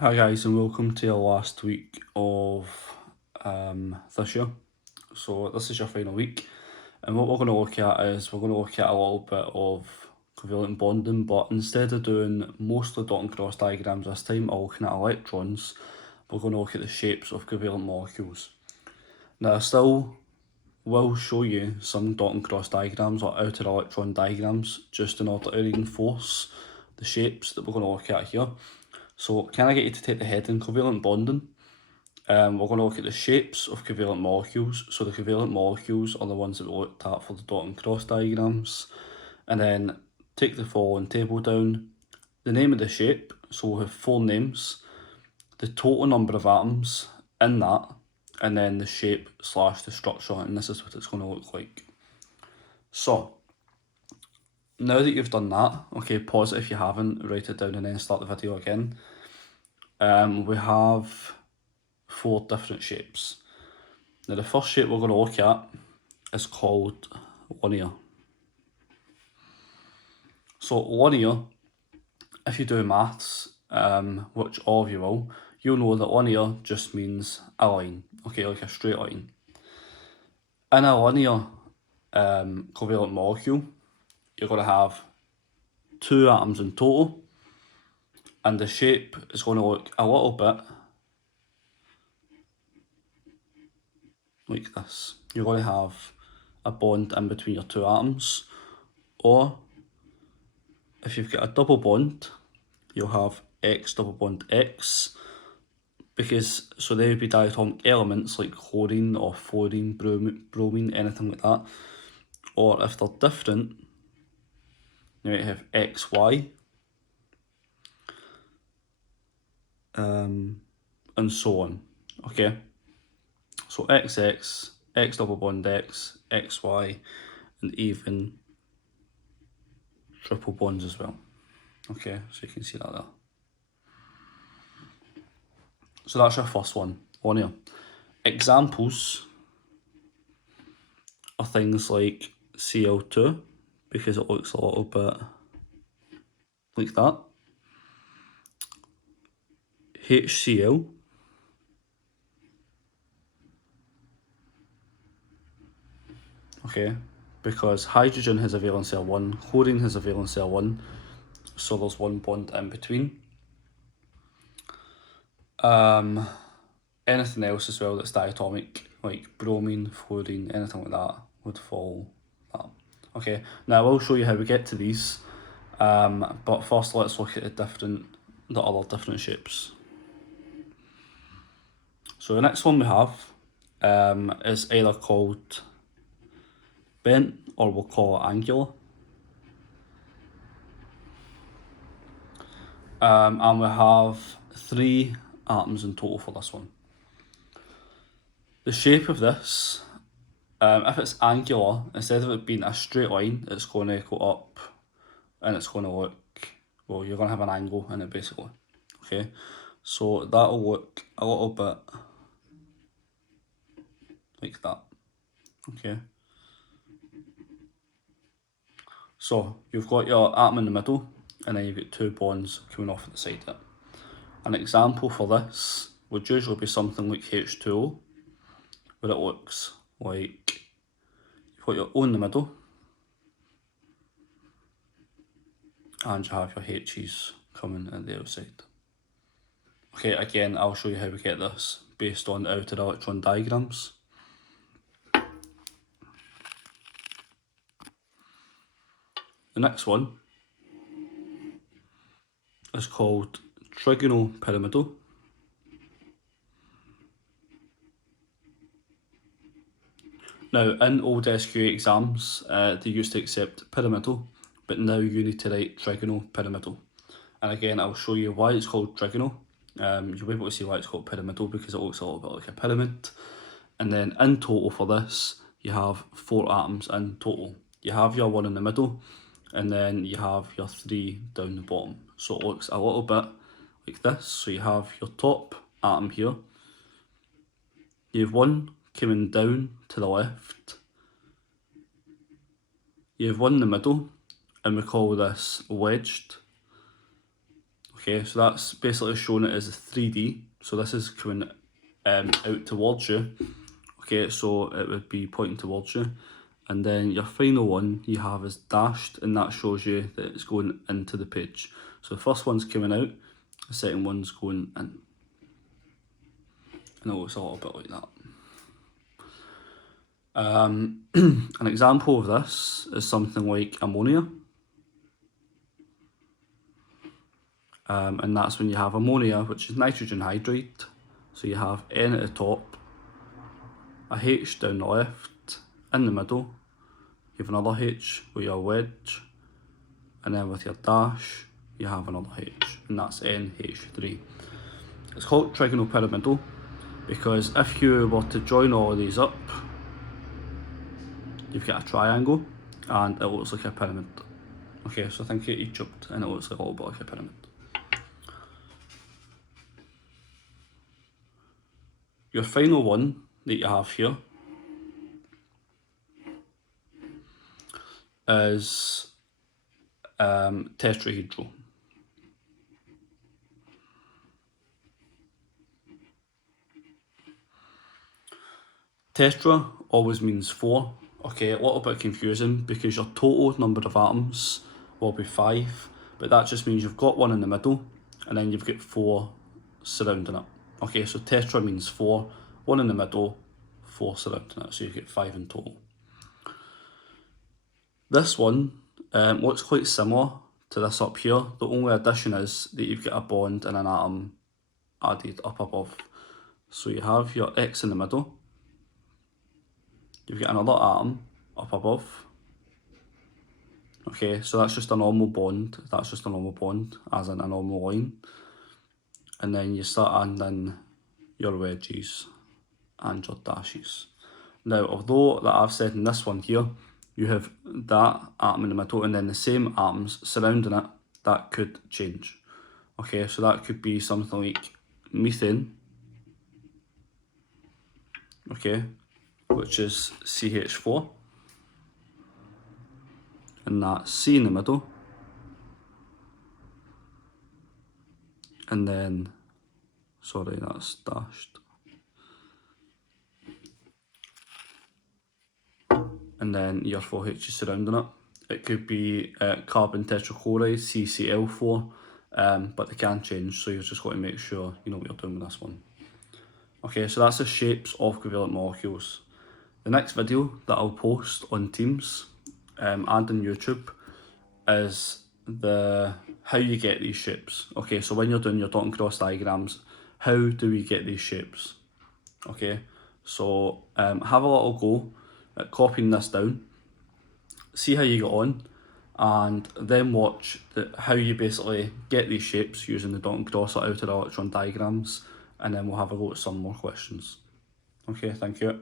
Hi guys, and welcome to our last week of this year. So this is your final week, and what we're going to look at is we're going to look at a little bit of covalent bonding, but instead of doing mostly dot and cross diagrams this time, or looking at electrons, we're going to look at the shapes of covalent molecules. Now I still will show you some dot and cross diagrams or outer electron diagrams just in order to reinforce the shapes that we're going to look at here. So can I get you to take the heading covalent bonding? We're going to look at the shapes of covalent molecules. So the covalent molecules are the ones that we looked at for the dot and cross diagrams. And then take the following table down. The name of the shape, so we'll have 4 names. The total number of atoms in that, and then the shape / the structure, and this is what it's going to look like. So, now that you've done that, okay, pause it if you haven't, write it down and then start the video again. We have 4 different shapes. Now the first shape we're going to look at is called linear. So linear, if you do maths, which all of you will, you'll know that linear just means a line, okay, like a straight line. In a linear covalent molecule, you're going to have 2 atoms in total, and the shape is going to look a little bit like this. You're going to have a bond in between your 2 atoms, or if you've got a double bond, you'll have X double bond X, because so they would be diatomic elements like chlorine or fluorine, bromine, anything like that. Or if they're different, you might have XY, and so on. Okay, so XX, X double bond X, XY, and even triple bonds as well. Okay, so you can see that there. So that's your first one, linear. Examples are things like Cl2, because it looks a little bit like that. HCl, okay, because hydrogen has a valency of 1, chlorine has a valency of 1, so there's 1 bond in between. Anything else as well that's diatomic, like bromine, fluorine, anything like that would fall that. Okay, now I will show you how we get to these, but first let's look at the other different shapes. So the next one we have is either called bent, or we'll call it angular. And we have 3 atoms in total for this one. The shape of this, if it's angular, instead of it being a straight line, it's going to go up and it's going to look, well, you're going to have an angle in it basically. Okay, so that'll look a little bit like that. Okay, so you've got your atom in the middle, and then you've got 2 bonds coming off at the side of it. An example for this would usually be something like H2O, where it looks like you've got your O in the middle, and you have your H's coming at the outside. Okay, again, I'll show you how we get this based on outer electron diagrams. The next one is called trigonopyramidal. Now, in old SQA exams, they used to accept pyramidal, but now you need to write trigonopyramidal. And again, I'll show you why it's called trigonal. You'll be able to see why it's called pyramidal, because it looks a little bit like a pyramid. And then in total for this, you have 4 atoms in total. You have your 1 in the middle, and then you have your 3 down the bottom. So it looks a little bit like this. So you have your top atom here. You have 1 coming down to the left. You have 1 in the middle, and we call this wedged. Okay, so that's basically showing it as a 3D. So this is coming out towards you. Okay, so it would be pointing towards you. And then your final one you have is dashed, and that shows you that it's going into the page. So the first one's coming out, the second one's going in. And it looks a little bit like that. An example of this is something like ammonia. And that's when you have ammonia, which is nitrogen hydride. So you have N at the top, a H down the left, in the middle, you have another H with your wedge, and then with your dash, you have another H, and that's NH3. It's called trigonopyramidal because if you were to join all of these up, you've got a triangle, and it looks like a pyramid. Okay, so think of Egypt, and it looks like a little bit like a pyramid. Your final one that you have here is tetrahedral. Tetra always means 4. Okay, a little bit confusing because your total number of atoms will be 5, but that just means you've got one in the middle and then you've got 4 surrounding it. Okay, so tetra means 4, 1 in the middle, 4 surrounding it, so you get 5 in total. This one looks quite similar to this up here. The only addition is that you've got a bond and an atom added up above. So you have your X in the middle, you've got another atom up above. Okay, so that's just a normal bond, as in a normal line. And then you start adding your wedges and your dashes. Now, although that I've said in this one here, you have that atom in the middle and then the same atoms surrounding it, that could change. Okay, so that could be something like methane, okay, which is CH4, and that's C in the middle, and then, sorry, that's dashed, and then your 4H is surrounding it. It could be carbon tetrachloride, CCl4, but they can change, so you've just got to make sure you know what you're doing with this one. Okay, so that's the shapes of covalent molecules. The next video that I'll post on Teams and on YouTube is how you get these shapes. Okay, so when you're doing your dot and cross diagrams, how do we get these shapes? Okay, so have a little go at copying this down, see how you get on, and then watch how you basically get these shapes using the dot and cross or outer electron diagrams, and then we'll have a go at some more questions. Okay, thank you.